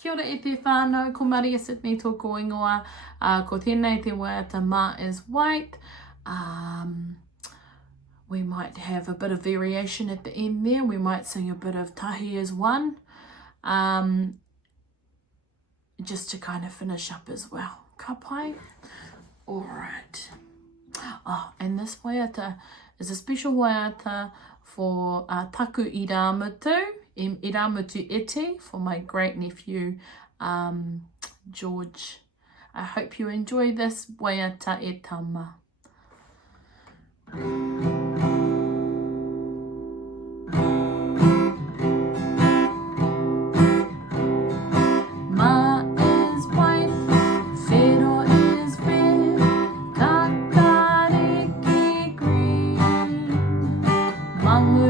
Kia ora e te whānau, ko Maria Sydney tōku ingoa, ko tēnei te waiata Ma is white. We might have a bit of variation at the end there. We might sing a bit of Tahi is one, just to kind of finish up as well. Ka pai? All right. Oh, and this waiata is a special waiata for taku i rāmutu, i rāmutu ete, for my great nephew George. I hope you enjoy this waiata e tama. Māori